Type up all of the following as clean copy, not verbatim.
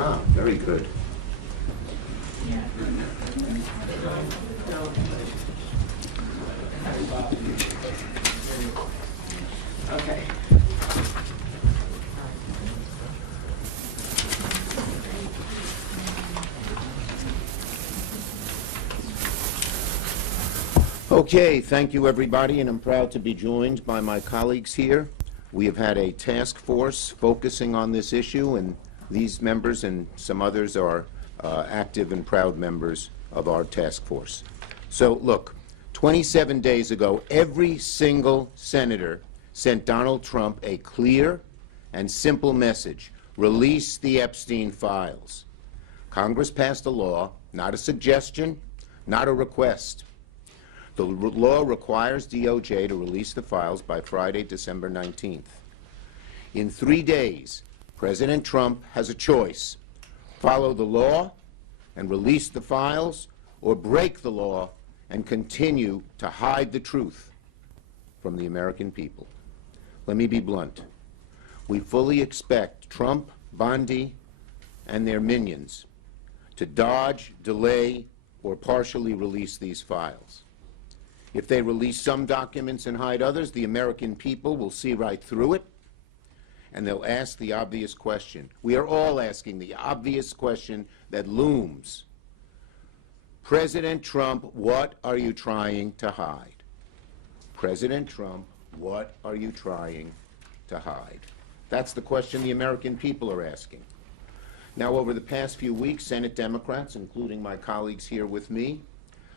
Ah, very good. Okay. Okay, thank you everybody, and I'm proud to be joined by my colleagues here. We have had a task force focusing on this issue, and these members and some others are active and proud members of our task force. So look, 27 days ago, every single senator sent Donald Trump a clear and simple message: release the Epstein Files. Congress passed a law, not a suggestion, not a request. The law requires DOJ to release the files by Friday, December 19th. In 3 days, President Trump has a choice: follow the law and release the files, or break the law and continue to hide the truth from the American people. Let me be blunt. We fully expect Trump, Bondi, and their minions to dodge, delay, or partially release these files. If they release some documents and hide others, the American people will see right through it, and they'll ask the obvious question. We are all asking the obvious question that looms. President Trump, what are you trying to hide? President Trump, what are you trying to hide? That's the question the American people are asking. Now, over the past few weeks, Senate Democrats, including my colleagues here with me,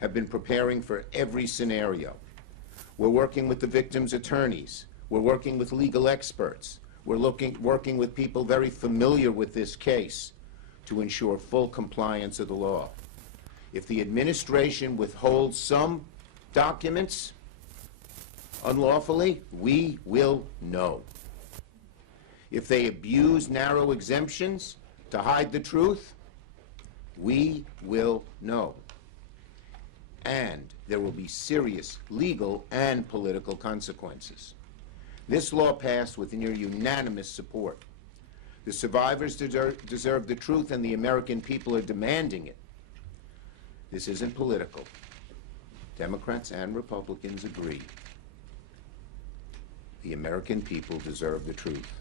have been preparing for every scenario. We're working with the victims' attorneys. We're working with legal experts. We're working with people very familiar with this case to ensure full compliance of the law. If the administration withholds some documents unlawfully, we will know. If they abuse narrow exemptions to hide the truth, we will know. And there will be serious legal and political consequences. This law passed with near unanimous support. The survivors deserve the truth, and the American people are demanding it. This isn't political. Democrats and Republicans agree. The American people deserve the truth.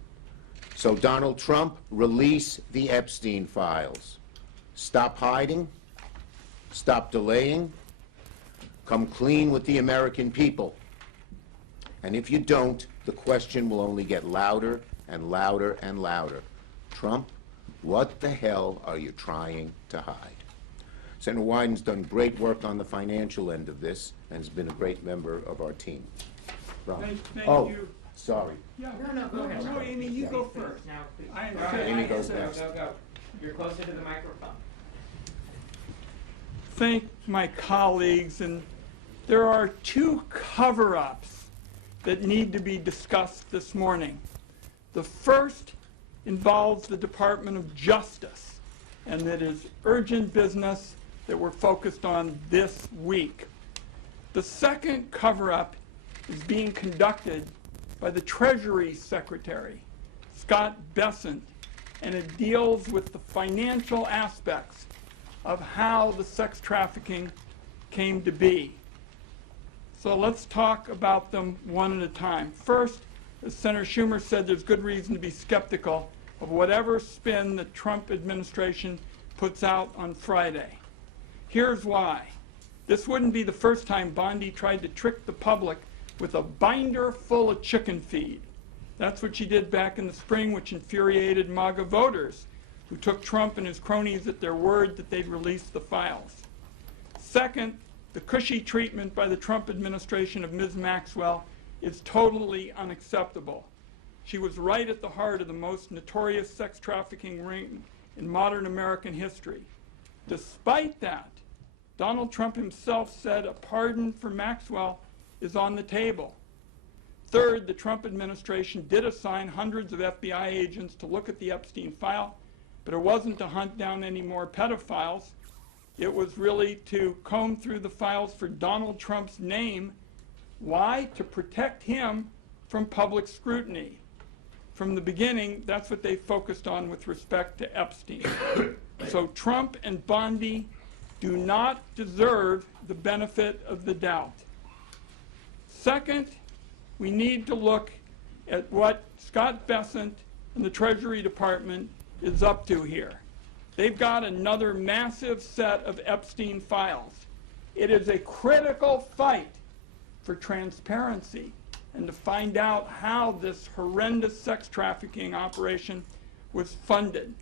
So, Donald Trump, release the Epstein Files. Stop hiding. Stop delaying. Come clean with the American people. And if you don't, the question will only get louder and louder and louder. Trump, what the hell are you trying to hide? Senator Wyden's done great work on the financial end of this and has been a great member of our team. Thank oh, you. Sorry. Yeah. No, go ahead. No, Amy, you go first. Now, please. I Go understand. ahead. Amy goes next. Go. You're closer to the microphone. Thank my colleagues, and there are two cover-ups that need to be discussed this morning. The first involves the Department of Justice, and that is urgent business that we're focused on this week. The second cover-up is being conducted by the Treasury Secretary, Scott Bessent, and it deals with the financial aspects of how the sex trafficking came to be. So let's talk about them one at a time. First, as Senator Schumer said, there's good reason to be skeptical of whatever spin the Trump administration puts out on Friday. Here's why. This wouldn't be the first time Bondi tried to trick the public with a binder full of chicken feed. That's what she did back in the spring, which infuriated MAGA voters, who took Trump and his cronies at their word that they'd release the files. Second, the cushy treatment by the Trump administration of Ms. Maxwell is totally unacceptable. She was right at the heart of the most notorious sex trafficking ring in modern American history. Despite that, Donald Trump himself said a pardon for Maxwell is on the table. Third, the Trump administration did assign hundreds of FBI agents to look at the Epstein file, but it wasn't to hunt down any more pedophiles. It was really to comb through the files for Donald Trump's name. Why? To protect him from public scrutiny. from the beginning, that's what they focused on with respect to Epstein. So Trump and Bondi do not deserve the benefit of the doubt. Second, we need to look at what Scott Bessent and the Treasury Department is up to here. They've got another massive set of Epstein files. It is a critical fight for transparency and to find out how this horrendous sex trafficking operation was funded.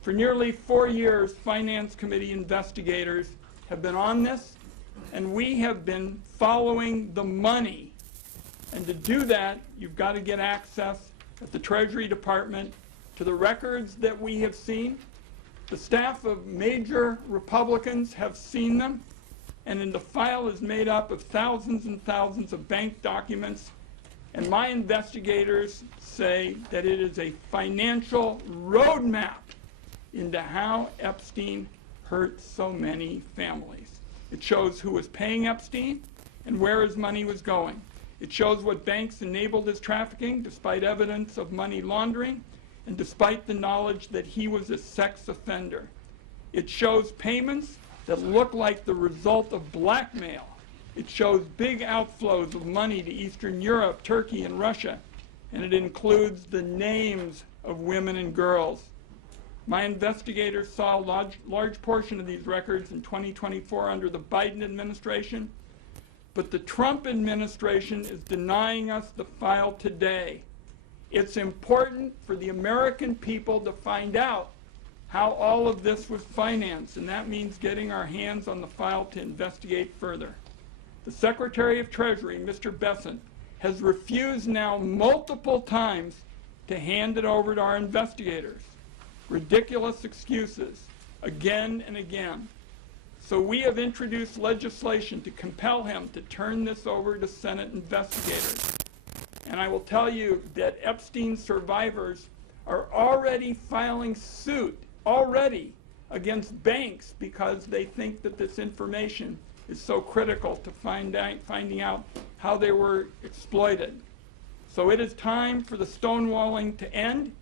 For nearly 4 years, Finance Committee investigators have been on this, and we have been following the money. And to do that, you've got to get access at the Treasury Department to the records that we have seen. The staff of major Republicans have seen them, and the file is made up of thousands and thousands of bank documents. And my investigators say that it is a financial roadmap into how Epstein hurt so many families. It shows who was paying Epstein and where his money was going. It shows what banks enabled his trafficking despite evidence of money laundering and despite the knowledge that he was a sex offender. It shows payments that look like the result of blackmail. It shows big outflows of money to Eastern Europe, Turkey, and Russia, and it includes the names of women and girls. My investigators saw a large portion of these records in 2024 under the Biden administration, but the Trump administration is denying us the file today. It's important for the American people to find out how all of this was financed, and that means getting our hands on the file to investigate further. The Secretary of Treasury, Mr. Bessent, has refused now multiple times to hand it over to our investigators. Ridiculous excuses, again and again. So we have introduced legislation to compel him to turn this over to Senate investigators. And I will tell you that Epstein survivors are already filing suit, against banks because they think that this information is so critical to finding out how they were exploited. So it is time for the stonewalling to end.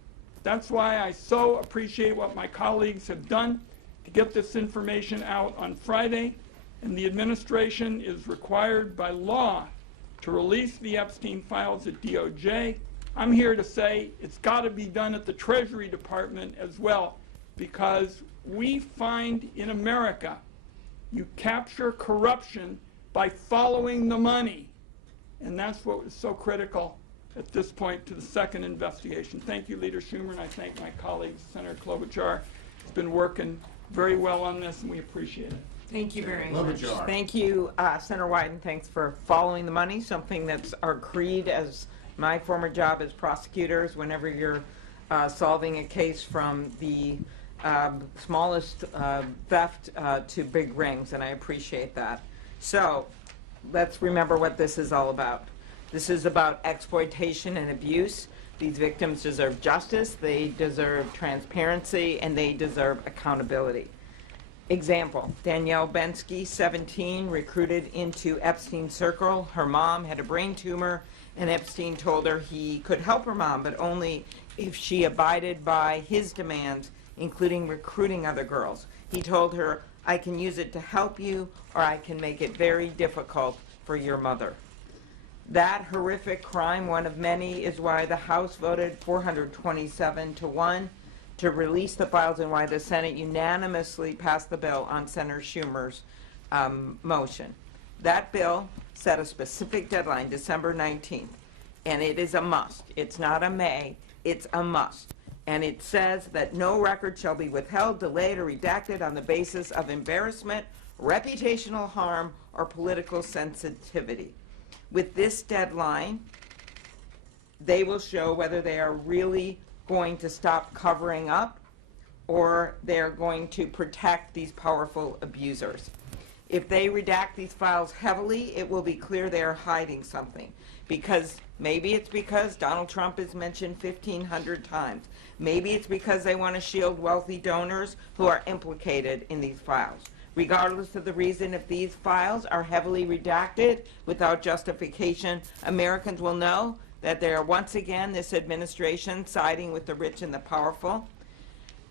That's why I so appreciate what my colleagues have done to get this information out on Friday, and the administration is required by law to release the Epstein files at DOJ. I'm here to say it's got to be done at the Treasury Department as well, because we find in America you capture corruption by following the money, and that's what was so critical at this point to the second investigation. Thank you, Leader Schumer, and I thank my colleague, Senator Klobuchar. He's been working very well on this, and we appreciate it. Thank you very much. Klobuchar. Thank you, Senator Wyden. Thanks for following the money, something that's our creed as my former job as prosecutors. Whenever you're solving a case from the smallest theft to big rings, and I appreciate that. So let's remember what this is all about. This is about exploitation and abuse. These victims deserve justice, they deserve transparency, and they deserve accountability. Example, Danielle Bensky, 17, recruited into Epstein's circle. Her mom had a brain tumor, and Epstein told her he could help her mom, but only if she abided by his demands, including recruiting other girls. He told her, I can use it to help you, or I can make it very difficult for your mother. That horrific crime, one of many, is why the House voted 427-1 to release the files and why the Senate unanimously passed the bill on Senator Schumer's motion. That bill set a specific deadline, December 19th, and it is a must. It's not a may, it's a must. And it says that no record shall be withheld, delayed, or redacted on the basis of embarrassment, reputational harm, or political sensitivity. With this deadline, they will show whether they are really going to stop covering up or they're going to protect these powerful abusers. If they redact these files heavily, it will be clear they are hiding something. Because maybe it's because Donald Trump is mentioned 1,500 times. Maybe it's because they want to shield wealthy donors who are implicated in these files. Regardless of the reason, if these files are heavily redacted without justification, Americans will know that they are once again, this administration, siding with the rich and the powerful.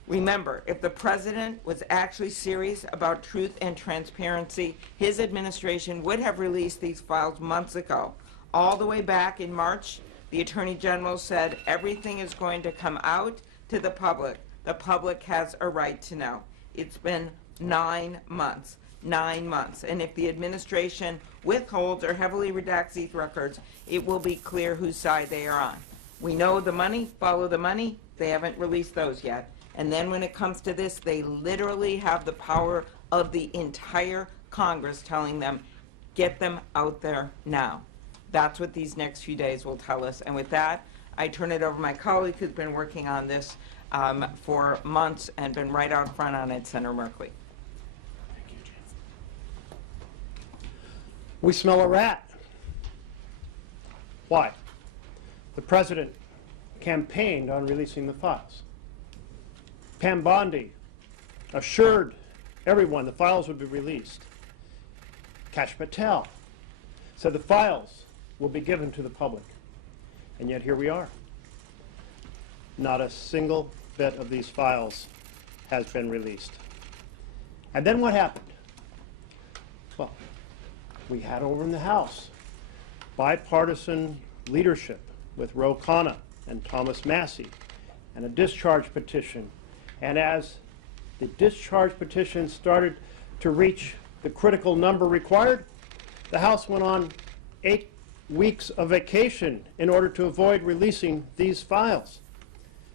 Remember, if the president was actually serious about truth and transparency, his administration would have released these files months ago. All the way back in March, the Attorney General said everything is going to come out to the public. The public has a right to know. It's been 9 months. 9 months. And if the administration withholds or heavily redacts these records, it will be clear whose side they are on. We know the money, follow the money. They haven't released those yet. And then when it comes to this, they literally have the power of the entire Congress telling them, get them out there now. That's what these next few days will tell us. And with that, I turn it over to my colleague who's been working on this for months and been right out front on it, Senator Merkley. We smell a rat. Why? The president campaigned on releasing the files. Pam Bondi assured everyone the files would be released. Kash Patel said the files will be given to the public. And yet here we are. Not a single bit of these files has been released. And then what happened? Well, we had over in the House bipartisan leadership with Ro Khanna and Thomas Massie and a discharge petition. And as the discharge petition started to reach the critical number required, the House went on 8 weeks of vacation in order to avoid releasing these files.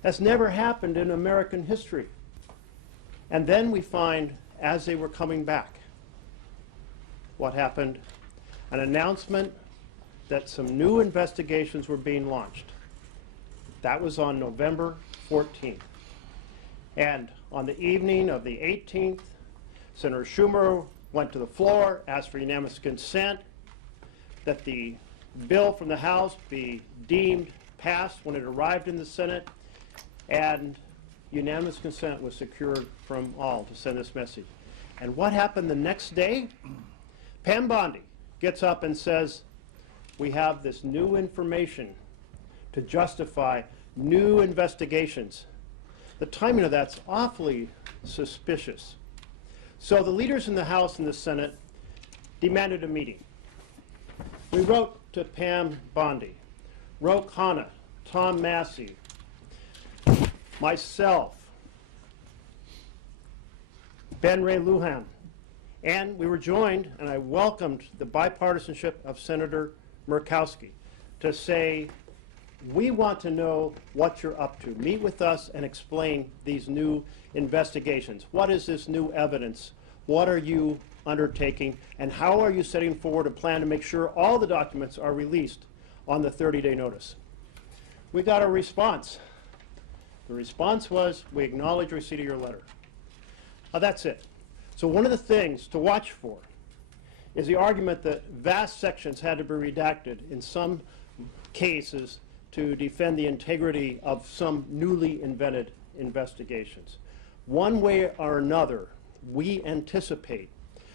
That's never happened in American history. And then we find, as they were coming back, what happened? An announcement that some new investigations were being launched. That was on November 14th. And on the evening of the 18th, Senator Schumer went to the floor, asked for unanimous consent that the bill from the House be deemed passed when it arrived in the Senate, and unanimous consent was secured from all to send this message. And what happened the next day? Pam Bondi gets up and says, we have this new information to justify new investigations. The timing of that's awfully suspicious. So the leaders in the House and the Senate demanded a meeting. We wrote to Pam Bondi, Ro Khanna, Tom Massie, myself, Ben Ray Lujan, and we were joined, and I welcomed the bipartisanship of Senator Murkowski to say, we want to know what you're up to. Meet with us and explain these new investigations. What is this new evidence? What are you undertaking? And how are you setting forward a plan to make sure all the documents are released on the 30-day notice? We got a response. The response was, we acknowledge receipt of your letter. That's it. So one of the things to watch for is the argument that vast sections had to be redacted in some cases to defend the integrity of some newly invented investigations. One way or another, we anticipate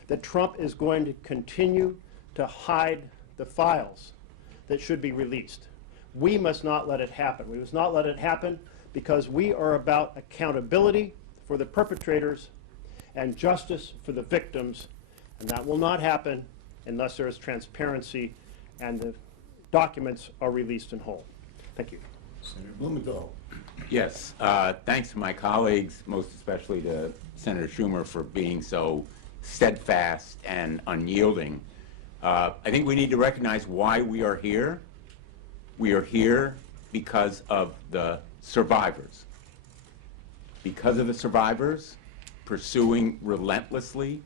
that Trump is going to continue to hide the files that should be released. We must not let it happen. We must not let it happen because we are about accountability for the perpetrators and justice for the victims, and that will not happen unless there is transparency and the documents are released in whole. Thank you. Senator Blumenthal. Yes, thanks to my colleagues, most especially to Senator Schumer for being so steadfast and unyielding. I think we need to recognize why we are here. We are here because of the survivors. Because of the survivors pursuing relentlessly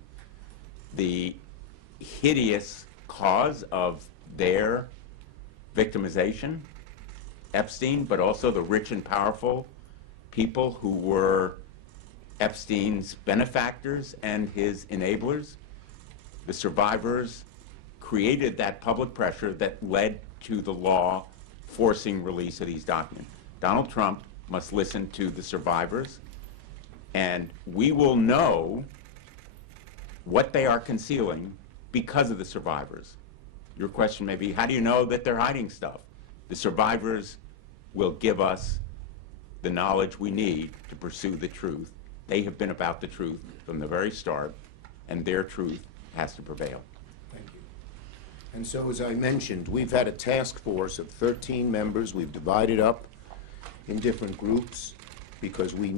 the hideous cause of their victimization, Epstein, but also the rich and powerful people who were Epstein's benefactors and his enablers. The survivors created that public pressure that led to the law forcing release of these documents. Donald Trump must listen to the survivors, and we will know what they are concealing because of the survivors. Your question may be, how do you know that they're hiding stuff? The survivors will give us the knowledge we need to pursue the truth. They have been about the truth from the very start, and their truth has to prevail. Thank you. And so, as I mentioned, we've had a task force of 13 members. We've divided up in different groups because we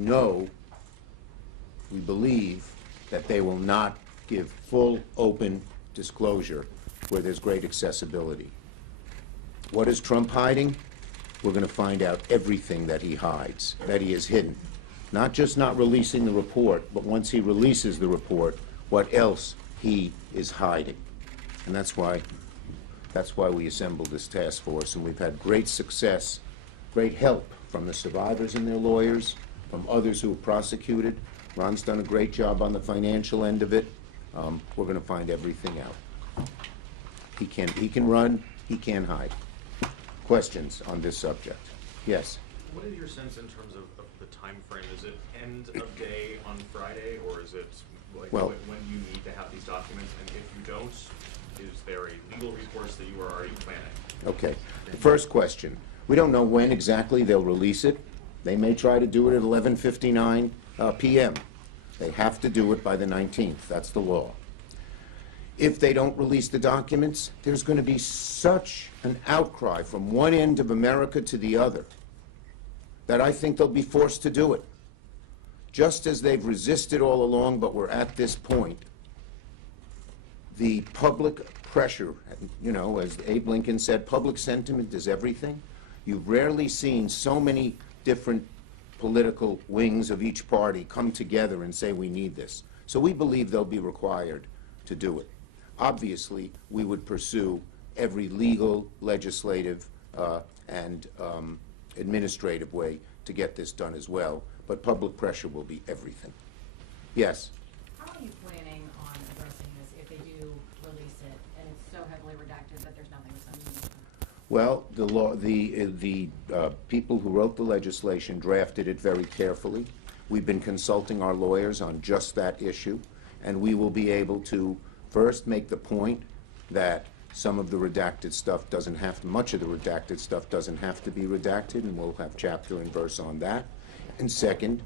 believe that they will not give full, open disclosure where there's great accessibility. What is Trump hiding? We're going to find out everything that he hides, that he has hidden. Not just not releasing the report, but once he releases the report, what else he is hiding. And that's why we assembled this task force, and we've had great success, great help from the survivors and their lawyers, from others who have prosecuted. Ron's done a great job on the financial end of it. We're going to find everything out. He can run, he can hide. Questions on this subject? Yes. What is your sense in terms of the time frame? Is it end of day on Friday, or is it like Well, when you need to have these documents? And if you don't, is there a legal recourse that you are already planning? Okay. The first question. We don't know when exactly they'll release it. They may try to do it at 11:59 p.m. They have to do it by the 19th. That's the law. If they don't release the documents, there's going to be such an outcry from one end of America to the other that I think they'll be forced to do it. Just as they've resisted all along, but we're at this point. The public pressure, you know, as Abe Lincoln said, public sentiment is everything. You've rarely seen so many different political wings of each party come together and say we need this. So we believe they'll be required to do it. Obviously, we would pursue every legal, legislative, and administrative way to get this done as well, but public pressure will be everything. Yes? How are you planning on addressing this if they do release it and it's so heavily redacted that there's nothing that's meaningful? Well, the people who wrote the legislation drafted it very carefully. We've been consulting our lawyers on just that issue, and we will be able to first make the point that some of the redacted stuff doesn't have to, much of the redacted stuff doesn't have to be redacted, and we'll have chapter and verse on that. And second,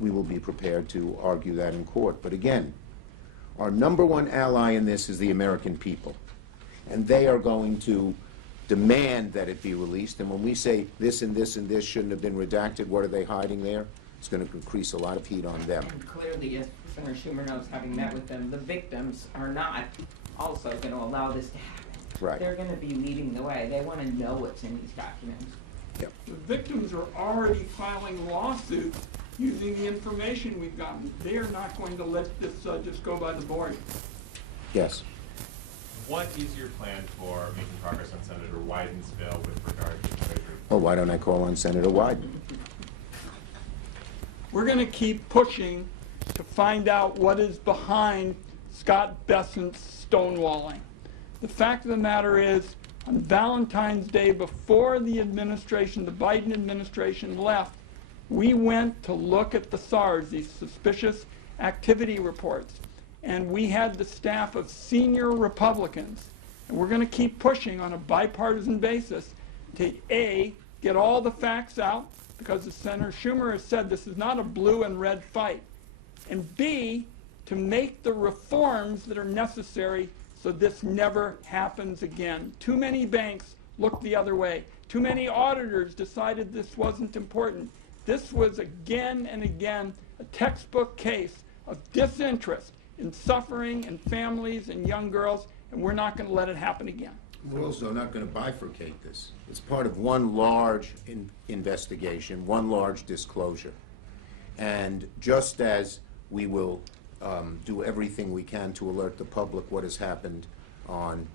we will be prepared to argue that in court. But again, our number one ally in this is the American people, and they are going to demand that it be released. And when we say this and this and this shouldn't have been redacted, what are they hiding there? It's going to increase a lot of heat on them. And clearly, as Senator Schumer knows, having met with them, the victims are not also going to allow this to happen. Right. They're going to be leading the way. They want to know what's in these documents. Yep. The victims are already filing lawsuits using the information we've gotten. They are not going to let this just go by the board. Yes. What is your plan for making progress on Senator Wyden's bill with regard to treasury? Well, why don't I call on Senator Wyden? We're going to keep pushing to find out what is behind Scott Bessent's stonewalling. The fact of the matter is, on Valentine's Day, before the administration, the Biden administration left, we went to look at the SARS, these suspicious activity reports, and we had the staff of senior Republicans. And we're going to keep pushing on a bipartisan basis to A, get all the facts out, because as Senator Schumer has said, this is not a blue and red fight, and B, to make the reforms that are necessary so this never happens again. Too many banks looked the other way. Too many auditors decided this wasn't important. This was again and again a textbook case of disinterest in suffering and families and young girls, and we're not going to let it happen again. We're also not going to bifurcate this. It's part of one large investigation, one large disclosure. And just as we will do everything we can to alert the public what has happened on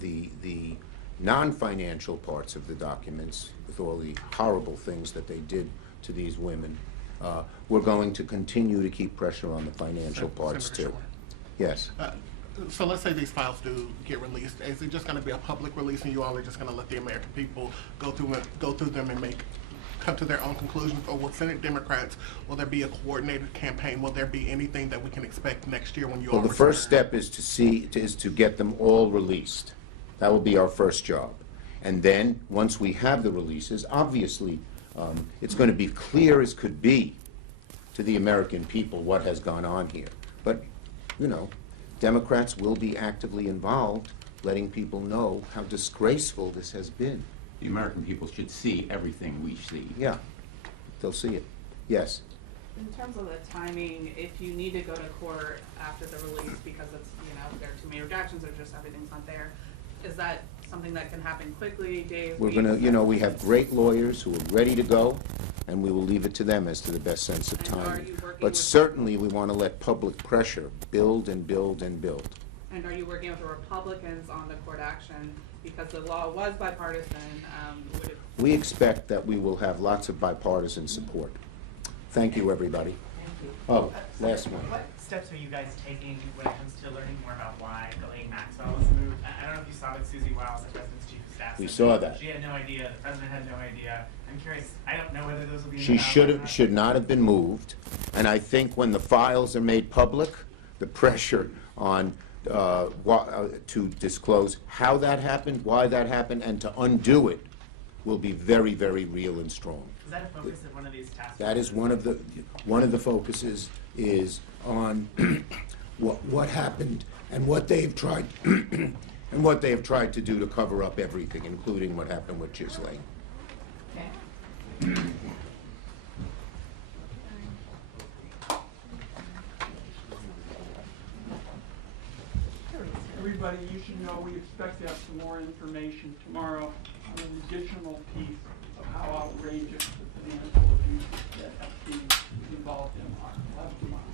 the non-financial parts of the documents, with all the horrible things that they did to these women, we're going to continue to keep pressure on the financial parts too. Yes. So let's say these files do get released. Is it just going to be a public release, and you all are just going to let the American people go through them and come to their own conclusions? Or will Senate Democrats, will there be a coordinated campaign? Will there be anything that we can expect next year when you all Well, the first step is to get them all released. That will be our first job. And then, once we have the releases, obviously, it's going to be clear as could be to the American people what has gone on here. But, you know, Democrats will be actively involved, letting people know how disgraceful this has been. The American people should see everything we see. Yeah, they'll see it. Yes. In terms of the timing, if you need to go to court after the release because it's, you know, there are too many redactions or just everything's not there, is that something that can happen quickly, days, We're weeks? gonna, you know, we have great lawyers who are ready to go, and we will leave it to them as to the best sense of And are timing. you working But with- certainly, we want to let public pressure build and build and build. And are you working with the Republicans on the court action? Because the law was bipartisan, would it? We expect that we will have lots of bipartisan support. Thank you, everybody. Thank you. Oh, last one. What steps are you guys taking when it comes to learning more about why Ghislaine Maxwell was moved? I don't know if you saw what Susie Wiles, the president's chief of staff, We said. saw that. She had no idea, the president had no idea. I'm curious, I don't know whether those will be in the She ballot or not. should not have been moved, and I think when the files are made public, the pressure on, to disclose how that happened, why that happened, and to undo it will be very, very real and strong. Is that a focus of one of these task That is forces? one of the focuses is on what happened and what they've tried, and what they have tried to do to cover up everything, including what happened with Ghislaine. Okay. Everybody, you should know we expect to have some more information tomorrow on an additional piece of how outrageous the financial abuse that Epstein is involved in are. We'll have tomorrow.